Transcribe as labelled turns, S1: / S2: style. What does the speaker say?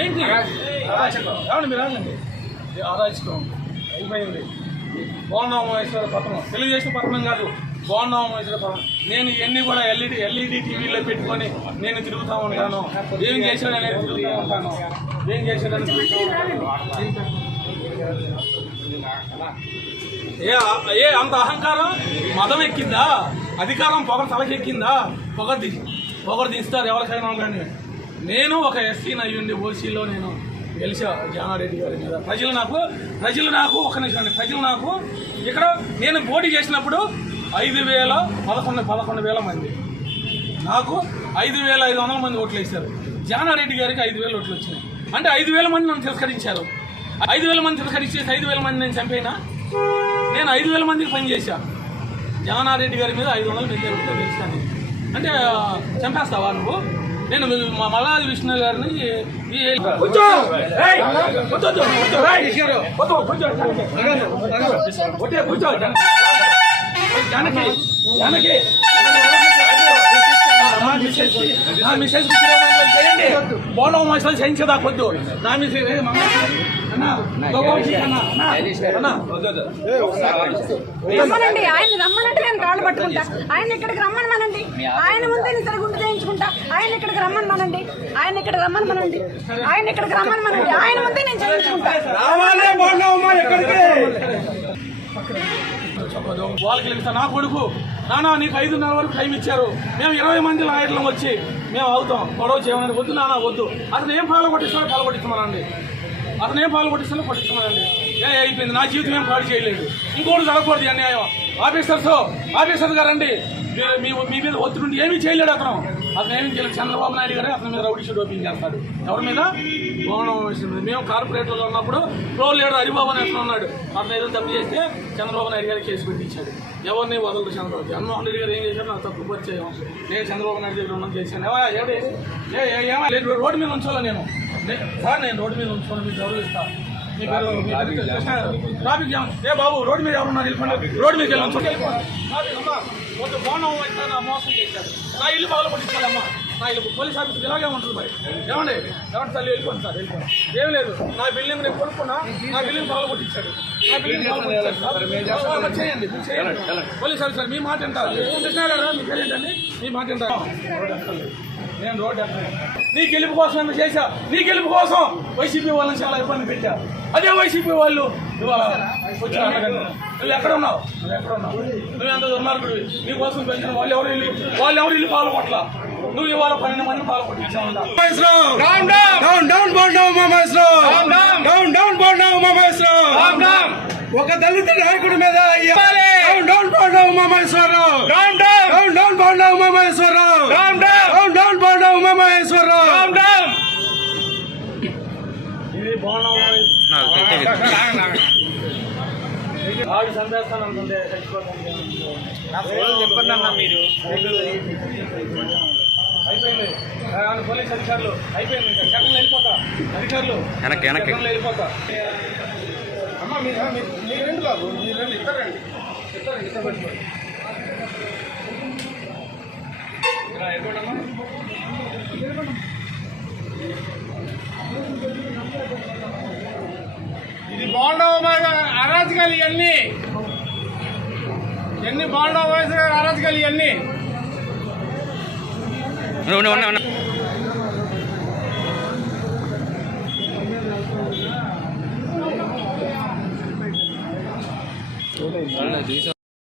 S1: ఏంటి? అరాచకం మీరు రాండి. అరాచకం అయిపోయింది. బాగున్నాం మహేశ్వర పత్రం తెలుగుదేశం పత్రం కాదు బాగున్నాం మహేశ్వర నేను ఇవన్నీ కూడా ఎల్ఈడి ఎల్ఈడి టీవీలో పెట్టుకొని నేను తిరుగుతూ ఉంటాను. ఏం చేశాడని తిరుగుతూ ఉంటాను. ఏం చేశాడని తిరుగుతూ ఏ ఏ అంత అహంకారం? మదం ఎక్కిందా? అధికారం పొగ తలకెక్కిందా? పొగ ది పొగరు తీస్తారు ఎవరికైనా కానీ. నేను ఒక ఎస్సీ అయ్యుండి ఓసీలో నేను గెలిచా జానారెడ్డి గారి మీద. ప్రజలు నాకు ప్రజలు నాకు ఒక నిమిషం ప్రజలు నాకు ఇక్కడ నేను పోటీ చేసినప్పుడు ఐదు వేల పదకొండు పదకొండు వేల మంది. నాకు ఐదు వేల ఐదు వందల మంది ఓట్లు వేశారు. జానారెడ్డి గారికి ఐదు వేల ఓట్లు వచ్చినాయి. అంటే ఐదు వేల మంది నన్ను తిరస్కరించారు. ఐదు వేల మంది తిరస్కరించేసి ఐదు వేల మంది నేను చంపేనా? నేను ఐదు వేల మందికి పనిచేశా జానారెడ్డి గారి మీద ఐదు వందల మంది వరకు గెలిచాను అంటే చంపేస్తావా నువ్వు? నేను మా మల్లాది విష్ణు గారిని జానకి. జానకి నా మిస్సెస్ నా మిస్సెస్ చేయండి
S2: మసాలా నా మిస్సెస్. రమ్మనండి ఆయన రమ్మనంటే నేను కాళ్ళు పట్టుకుంటా ఆయన ఇక్కడికి రమ్మనమనండి ఆయన ముందే నేను గుండు చేయించుకుంటా. ఆయన ఇక్కడికి రమ్మనమనండి ఆయన ఇక్కడికి రమ్మనమనండి ఆయన ఇక్కడికి రమ్మనమనండి ఆయన ముందే నేను చేయించుకుంటా.
S1: వాళ్ళకి వెళ్తా నా కొడుకు నానా నీకు ఐదున్నర వరకు టైం ఇచ్చారు. మేము ఇరవై మంది లాయర్లం వచ్చి మేము అవుతాం గొడవ చేయమని వద్దు నానా వద్దు. అతను ఏం పాలు కొట్టిస్తాడో పాలు కొట్టించమనండి అతను ఏం పాలు కొట్టిస్తాడో కొట్టించమనండి ఏ అయిపోయింది. నా జీవితం ఏం పాడు చేయలేదు. ఇంకోటి జరగకూడదు అన్యాయం. ఆఫీసర్స్ ఆఫీసర్ గారండి మీరు మీ మీ మీద ఒత్తిడి ఏమీ చేయలేడు అతను. అతను ఏమీ చేయలేదు చంద్రబాబు నాయుడు గారే అతని మీద రౌడీ షూట్ ఓపెన్ చేస్తాడు. ఎవరి మీద? భవనం మేము కార్పొరేటర్లో ఉన్నప్పుడు ప్రో లీడర్ హరిబాబు అని అతను ఉన్నాడు. అతను ఏదో తప్పు చేస్తే చంద్రబాబు నాయుడు గారికి కేసు పెట్టించాడు. ఎవరిని వదలరు చంద్రబాబు? జగన్మోహన్ రెడ్డి గారు ఏం చేశారు? నాకు తప్పు పరిచయం. నేను చంద్రబాబు నాయుడు దగ్గర ఉన్నాను చేశాను. ఏమో ఏమో లేదు, రోడ్డు మీద ఉంచాలా నేను? సార్ నేను రోడ్డు మీద ఉంచుకోండి మీకు గౌరవిస్తా మీ పేరు మీ పేరు కృష్ణ గారు. ట్రాఫిక్ జామ్ ఏ బాబు రోడ్డు మీద ఎవరున్నారు? వెళ్ళిపోండి. రోడ్డు మీద వెళ్ళి ట్రాఫిక్ అమ్మా, కొంచెం వచ్చాను మోసం చేశారు. నా ఇల్లు పగల కొట్టించాలమ్మా. నా ఇల్లు పోలీస్ ఆఫీస్ ఇలాగే ఉంటుంది మరి. ఏమండి? ఏమంటే తల్లి వెళ్ళిపోండి సార్ వెళ్ళిపోండి. ఏం లేదు. నా బిల్డింగ్ నేను కొనుక్కున్నా నా బిల్డింగ్ పగల కొట్టించాడు నా బిల్డింగ్ పగల కొట్టించాడు చేయండి మీరు చేయండి పోలీస్ ఆఫీసర్ మీ మాట వింటారు. కృష్ణ గారు మీ పేరు ఏంటండి మీ మాట వింటారు. నేను రోడ్డు ఎక్కాలి. నీ గెలుపు కోసం ఎంత చేశా నీ గెలుపు కోసం వైసీపీ వాళ్ళని చాలా ఇబ్బంది పెట్టా అదే వైసీపీ వాళ్ళు ఇవాళ వచ్చి అడగండి. నువ్వు ఎక్కడ ఉన్నావు నువ్వు ఎక్కడ ఉన్నావు నువ్వు ఎంత దుర్మార్గుడివి నీ కోసం పెంచిన వాళ్ళు ఎవరు ఇల్లు వాళ్ళు ఎవరు ఇల్లు పాలు కొట్ల నువ్వు ఇవాళ పన్నెండు మంది పాలు కొట్టించావు డౌన్ డౌన్ డౌన్ బోండావు మా మాస్టర్ డౌన్ డౌన్ బోండావు మా మాస్టర్ ఒక దళిత నాయకుడి మీద డౌన్ డౌన్ బోండావు మా మహేశ్వరరావు డౌన్ డౌన్ డౌన్ బోండావు మా మహేశ్వరరావు డౌన్ డౌన్ బోండావు మా మహేశ్వరరావు ఇది బాగున్నావు ఆడు చంపేస్తానంటుంటే మీరు. అయిపోయింది. ఆ, పోలీస్ అధికారులు. అయిపోయింది సెకండ్లో వెళ్ళిపోతా. అధికారులు. వెనక్కి, వెనక్కి. వెళ్ళిపోతా. అమ్మా మీరు మీరు రండి బాబు. మీరు రండి. ఇద్దరు రండి. ఇద్దరు రండి. అరాచకాలు ఇవన్నీ. ఎన్ని బాండవ వయసు అరాచకాలు ఇవన్నీ. ఉన్నా చూసా